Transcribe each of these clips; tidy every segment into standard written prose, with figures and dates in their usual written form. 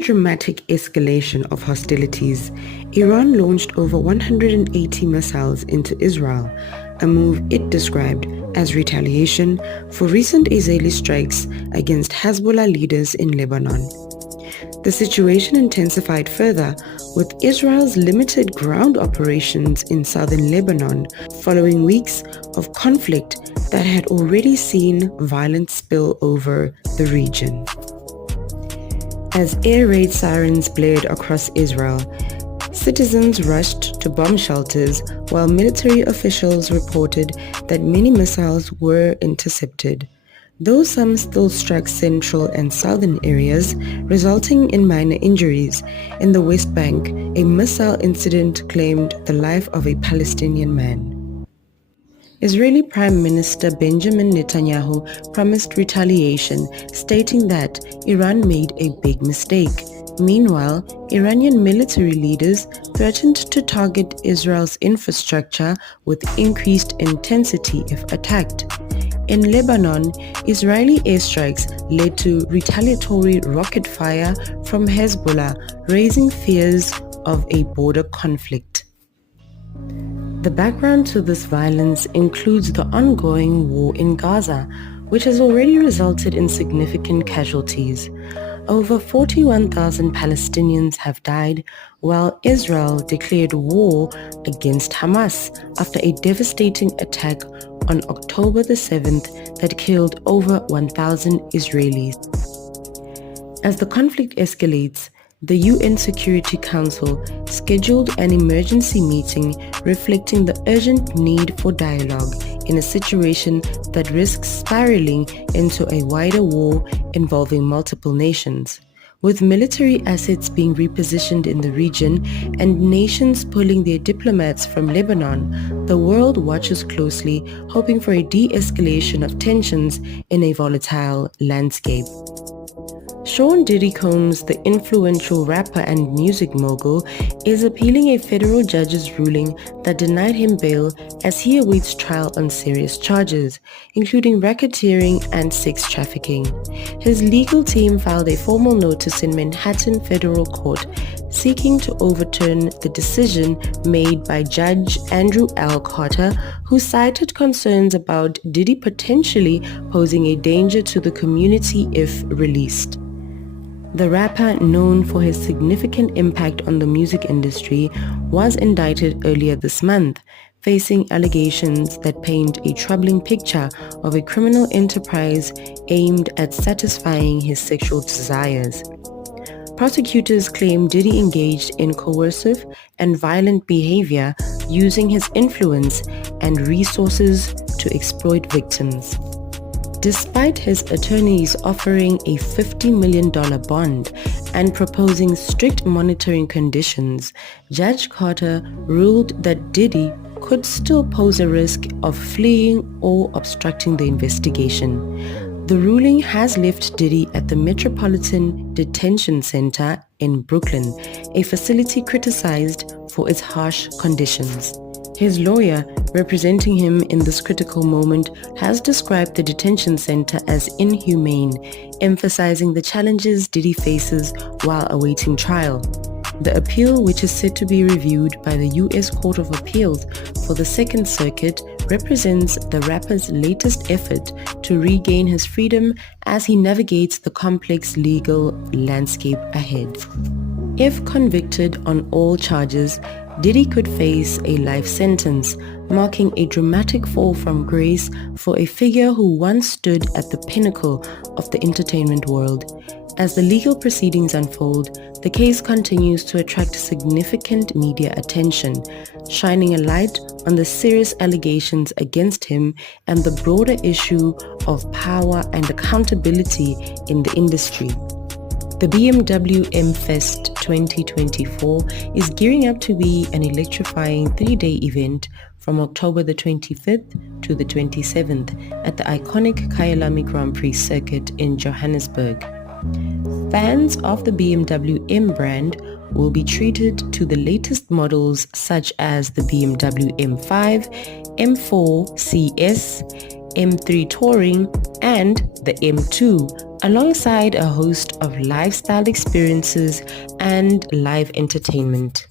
a dramatic escalation of hostilities, Iran launched over 180 missiles into Israel, a move it described as retaliation for recent Israeli strikes against Hezbollah leaders in Lebanon. The situation intensified further with Israel's limited ground operations in southern Lebanon following weeks of conflict that had already seen violence spill over the region. As air raid sirens blared across Israel, citizens rushed to bomb shelters while military officials reported that many missiles were intercepted, though some still struck central and southern areas, resulting in minor injuries. In the West Bank, a missile incident claimed the life of a Palestinian man. Israeli Prime Minister Benjamin Netanyahu promised retaliation, stating that Iran made a big mistake. Meanwhile, Iranian military leaders threatened to target Israel's infrastructure with increased intensity if attacked. In Lebanon, Israeli airstrikes led to retaliatory rocket fire from Hezbollah, raising fears of a border conflict. The background to this violence includes the ongoing war in Gaza, which has already resulted in significant casualties. Over 41,000 Palestinians have died, while Israel declared war against Hamas after a devastating attack on October the 7th that killed over 1,000 Israelis. As the conflict escalates, the UN Security Council scheduled an emergency meeting reflecting the urgent need for dialogue in a situation that risks spiraling into a wider war involving multiple nations. With military assets being repositioned in the region and nations pulling their diplomats from Lebanon, the world watches closely, hoping for a de-escalation of tensions in a volatile landscape. Sean Diddy Combs, the influential rapper and music mogul, is appealing a federal judge's ruling that denied him bail as he awaits trial on serious charges, including racketeering and sex trafficking. His legal team filed a formal notice in Manhattan Federal Court seeking to overturn the decision made by Judge Andrew L. Carter, who cited concerns about Diddy potentially posing a danger to the community if released. The rapper, known for his significant impact on the music industry, was indicted earlier this month, facing allegations that paint a troubling picture of a criminal enterprise aimed at satisfying his sexual desires. Prosecutors claim Diddy engaged in coercive and violent behavior, using his influence and resources to exploit victims. Despite his attorneys offering a $50 million bond and proposing strict monitoring conditions, Judge Carter ruled that Diddy could still pose a risk of fleeing or obstructing the investigation. The ruling has left Diddy at the Metropolitan Detention Center in Brooklyn, a facility criticized for its harsh conditions. His lawyer, representing him in this critical moment, has described the detention center as inhumane, emphasizing the challenges Diddy faces while awaiting trial. The appeal, which is set to be reviewed by the U.S. Court of Appeals for the Second Circuit, represents the rapper's latest effort to regain his freedom as he navigates the complex legal landscape ahead. If convicted on all charges, Diddy could face a life sentence, marking a dramatic fall from grace for a figure who once stood at the pinnacle of the entertainment world. As the legal proceedings unfold, the case continues to attract significant media attention, shining a light on the serious allegations against him and the broader issue of power and accountability in the industry. The BMW M Fest 2024 is gearing up to be an electrifying 3-day event from October the 25th to the 27th at the iconic Kyalami Grand Prix circuit in Johannesburg. Fans of the BMW M brand will be treated to the latest models such as the BMW M5, M4 CS, M3 Touring, and the M2, alongside a host of lifestyle experiences and live entertainment.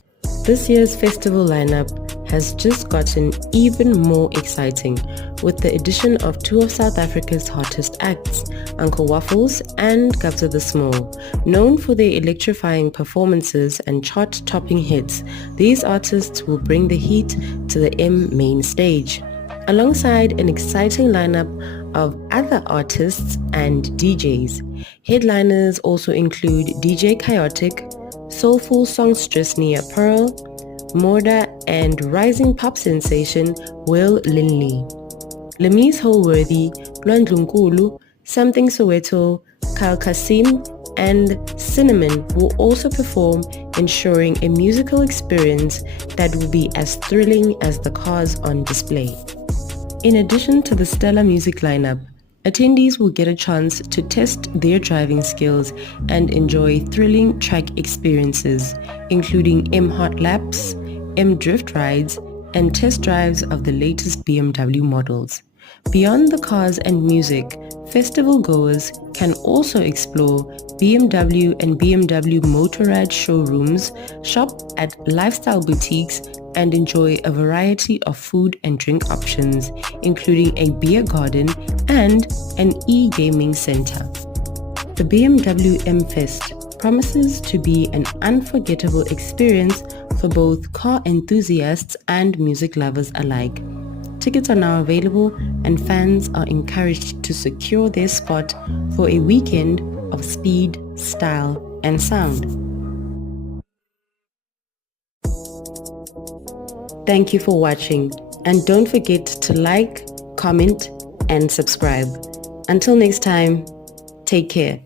This year's festival lineup has just gotten even more exciting with the addition of two of South Africa's hottest acts, Uncle Waffles and Gabza the Small. Known for their electrifying performances and chart-topping hits, these artists will bring the heat to the M main stage, alongside an exciting lineup of other artists and DJs. Headliners also include DJ Chaotic, soulful songstress Nia Pearl, Morda, and rising pop sensation Will Linley. Lemise Holworthy, Lwandlunkulu, Something Soweto, Kyle Kasim, and Cinnamon will also perform, ensuring a musical experience that will be as thrilling as the cars on display. In addition to the stellar music lineup, attendees will get a chance to test their driving skills and enjoy thrilling track experiences, including M Hot Laps, M Drift rides, and test drives of the latest BMW models. Beyond the cars and music, festival goers can also explore BMW and BMW Motorrad showrooms, shop at lifestyle boutiques, and enjoy a variety of food and drink options, including a beer garden and an e-gaming center. The BMW M Fest promises to be an unforgettable experience for both car enthusiasts and music lovers alike. Tickets are now available and fans are encouraged to secure their spot for a weekend of speed, style, and sound. Thank you for watching, and don't forget to like, comment, and subscribe. Until next time, take care.